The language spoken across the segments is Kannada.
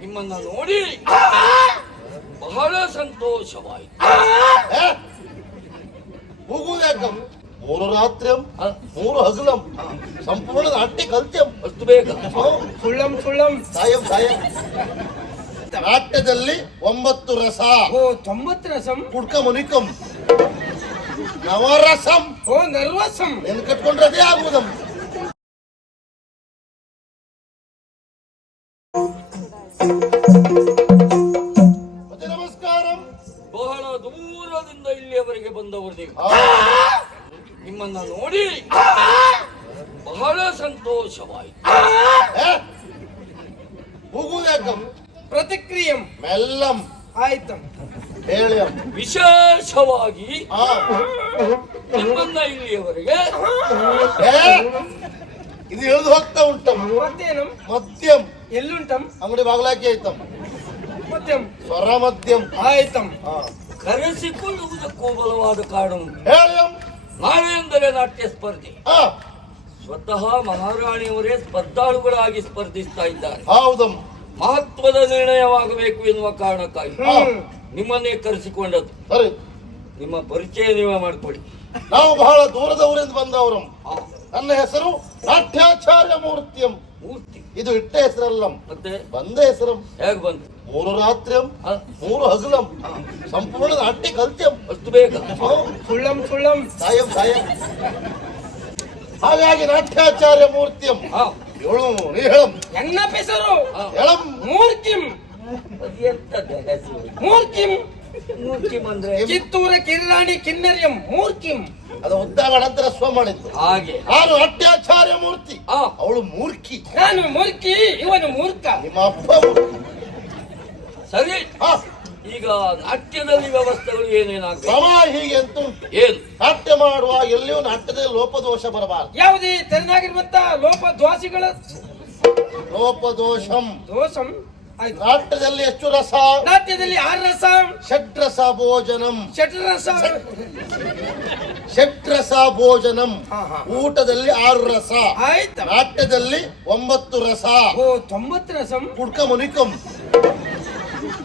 ನಿಮ್ಮನ್ನ ನೋಡಿ ಬಹಳ ಸಂತೋಷವಾಯಿತು. ಏ? ಹೋಗುವುದ್ಯಾಕ ಮೂರು ರಾತ್ರಿಯಂ ಮೂರು ಹಗಲಂ ಸಂಪೂರ್ಣ ಅಟ್ಟಿ ಕಲ್ತ್ಯಂ. ಅಷ್ಟು ಬೇಗ. ಸುಳ್ಳಂ ಸುಳ್ಳಂ. ಸಾಯಂ ಸಾಯಂ. ನಾಟ್ಯದಲ್ಲಿ ಒಂಬತ್ತು ರಸ. ಓ ತೊಂಬತ್ತು ರಸಂ? ಕುಡ್ಕ ಮುನಿಕಂ ನವರಸಂ. ಓ ನರ್ವಸಂ. ನೆನ್ ಕಟ್ಕೊಂಡ್ರೆ ಅದೇ ಮತ್ತೆ ನಮಸ್ಕಾರಂ. ಬಹಳ ದೂರದಿಂದ ಇಲ್ಲಿಯವರೆಗೆ ಬಂದವರಿಗೆ ನಿಮ್ಮನ್ನ ನೋಡಿ ಬಹಳ ಸಂತೋಷವಾಯಿತು. ಹೋಗುವುದಕ್ಕಂ ಪ್ರತಿಕ್ರಿಯೆ. ಮೆಲ್ಲಂ. ಆಯ್ತಂ. ಹೇಳಿ ವಿಶೇಷವಾಗಿ ನಿಮ್ಮನ್ನ ಇಲ್ಲಿಯವರೆಗೆ? ಇದು ಇಳಿದು ಹೋಗ್ತಾ ಉಂಟಂ. ಮತ್ತೇನಂ ಮದ್ಯಂ ಎಲ್ಲುಂಟಂ? ಅಂಗಡಿ ಬಾಗ್ಲಾಕಿ ಆಯ್ತಂ. ಮದ್ಯಂ ಸ್ವರ ಮದ್ಯಂ ಆಯ್ತಂ. ಕರೆಸಿಕೊಳ್ಳುವುದಕ್ಕೂ ಬಲವಾದ ಕಾರಣ ಹೇಳಂ ನಾಳೆಯಿಂದಲೇ ನಾಟ್ಯ ಸ್ಪರ್ಧೆ. ಸ್ವತಃ ಮಹಾರಾಣಿಯವರೇ ಸ್ಪರ್ಧಾಳುಗಳಾಗಿ ಸ್ಪರ್ಧಿಸ್ತಾ ಇದ್ದಾರೆ. ಹೌದಂ. ಮಹತ್ವದ ನಿರ್ಣಯವಾಗಬೇಕು ಎನ್ನುವ ಕಾರಣಕ್ಕಾಗಿ. ನಿಮ್ಮನ್ನೇ ಕರೆಸಿಕೊಂಡದ್ದು. ಸರಿ. ನಿಮ್ಮ ಪರಿಚಯ ನೀವೇ ಮಾಡಿಕೊಡಿ ನಾವು ಬಹಳ ದೂರದವರಿಂದ ಬಂದವರು. ನನ್ನ ಹೆಸರು ನಾಟ್ಯಾಚಾರ್ಯ ಮೂರ್ತಿಯಂ. ಮೂರ್ತಿ. ಇದು ಇಟ್ಟ ಹೆಸರಲ್ಲ. ಮತ್ತೆ? ಬಂದ ಹೆಸರು. ಹೇಗೆ ಬಂತು? ಮೂರು ರಾತ್ರಿಯಂ ಮೂರು ಹಗಲಂ. ಸಂಪೂರ್ಣ ನಾಟ್ಯ ಕಲ್ತ್ಯಂ. ಅಷ್ಟು ಬೇಗ? ಸುಳ್ಳಂ ಸುಳ್ಳಂ. ಸಾಯಂ ಸಾಯಂ. ಹಾಗಾಗಿ ನಾಟ್ಯಾಚಾರ್ಯ ಮೂರ್ತಿಯಂ. ಹೇಳು ನೀ ಹೇಳಂ. ಎನ್ನ ಹೆಸರು ಹೇಳಂ. ಮೂರ್ತಿಂ. ಹೆಸರು? ಮೂರ್ತಿಂ. ಮೂರ್ತಿ ಅಂದ್ರೆ? ಕಿತ್ತೂರ ಕಿರ್ಲಾಣಿ ಕಿನ್ನರಿಯಂ ಮೂರ್ತಿ ಅದು ಉದ್ದಾಗ ನಂತರ ಸ್ವ ಮಾಡಿದ್ದು. ಹಾಗೆ. ನಾನು ಅಟ್ಟಾಚಾರ್ಯ ಮೂರ್ತಿ? ಆ, ಅವಳು ಮೂರ್ಖಿ. ನಾನು ಮೂರ್ಖಿ ಇವನು ಮೂರ್ಖ. ನಿಮ್ಮ ಅಪ್ಪ ಮೂರ್ಖಿ. ಸರಿ. ಈಗ ನಾಟ್ಯದಲ್ಲಿ ವ್ಯವಸ್ಥೆಗಳು ಏನೇನಾಗ್ತದೆ ಕ್ರಮ ಹೀಗೆ ಅಂತ ಉಂಟು ಏನು? ನಾಟ್ಯ ಮಾಡುವ ಎಲ್ಲಿಯೂ ನಾಟ್ಯದಲ್ಲಿ ಲೋಪದೋಷ ಬರಬಾರದು. ಯಾವುದೇ ತೆರನಾಗಿರುವಂತ ಲೋಪ ದ್ವಾಸಿಗಳ ಲೋಪದೋಷಂ. ದೋಷಂ. ನಾಟ್ಯದಲ್ಲಿ ಎಷ್ಟು ರಸ. ನಾಟ್ಯದಲ್ಲಿ ಆರು ರಸ. ಷಡ್ರಸ ಭೋಜನಂ. ಷಟ್ರಸ ಷಡ್ರಸ ಭೋಜನಂ. ಊಟದಲ್ಲಿ ಆರು ರಸ. ಆಯ್ತು. ನಾಟ್ಯದಲ್ಲಿ ಒಂಬತ್ತು ರಸ. ಓ ತೊಂಬತ್ತು ರಸಂ. ಕುಡ್ಕ ಮುನಿಕಂ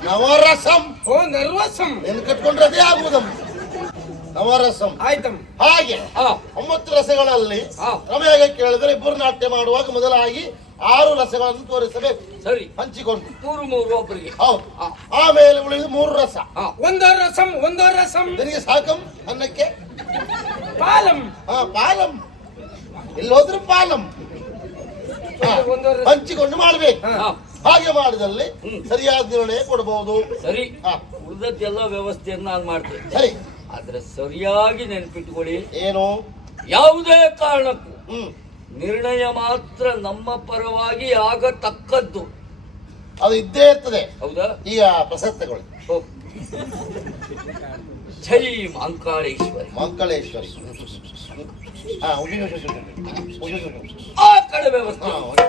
ನವರಸಂ. ಓ ನರ್ವಸಂ. ನೆನ್ ಕಟ್ಕೊಂಡ್ರೆ ಅದೇ ಆಗುವುದಂ ನವರಸಂ. ಆಯ್ತಂ. ಹಾಗೆ ಒಂಬತ್ತು ರಸಗಳಲ್ಲಿ. ಕ್ರಮೇಗ ಕೇಳಿದ್ರೆ ಇಬ್ಬರು ನಾಟ್ಯ ಮಾಡುವಾಗ ಮೊದಲಾಗಿ ಆರು ರಸಗಳನ್ನು ತೋರಿಸಬೇಕು. ಸರಿ. ಹಂಚಿಕೊಂಡು. ಮೂರು ಮೂರು ಒಬ್ಬರಿಗೆ. ಹೌದು. ಆಮೇಲೆ ಉಳಿದು ಮೂರು ರಸ. ಒಂದ ಒಂದೋ ರಸಂ ಒಂದೋ ರಸಂ. ನಿನಗೆ ಸಾಕಂ? ಅನ್ನಕ್ಕೆ? ಪಾಲಂ. ಹಾ ಪಾಲಂ. ಎಲ್ಲೋದ್ರೂ ಪಾಲಂ. ಹಾ, ಒಂದು ರಸ. ಹಂಚಿಕೊಂಡು ಮಾಡ್ಬೇಕು. ಹಾಗೆ ಮಾಡಿದಲ್ಲಿ. ಸರಿಯಾದ ನಿರ್ಣಯ ಕೊಡಬಹುದು ಸರಿ. ಹಾ, ಉಳಿದದ್ದೆಲ್ಲ ವ್ಯವಸ್ಥೆಯನ್ನು ನಾನು ಮಾಡ್ತೇನೆ. ಸರಿ. ಆದ್ರೆ ಸರಿಯಾಗಿ ನೆನಪಿಟ್ಕೊಳ್ಳಿ. ಏನು? ಯಾವುದೇ ಕಾರಣಕ್ಕೂ ಹ್ಮ್. ನಿರ್ಣಯ ಮಾತ್ರ ನಮ್ಮ ಪರವಾಗಿ ಆಗತಕ್ಕದ್ದು. ಅದು ಇದ್ದೇ ಇರ್ತದೆ. ಹೌದಾ? ಈಗ ಪ್ರಸಕ್ತಗಳು. ಜೈ ಮಾಂಕಾಳೇಶ್ವರಿ. ಮಂಕಳೇಶ್ವರಿ. ಹಾ ಉಜ್ಜಿ. ಆ ಕಡೆ ವ್ಯವಸ್ಥೆ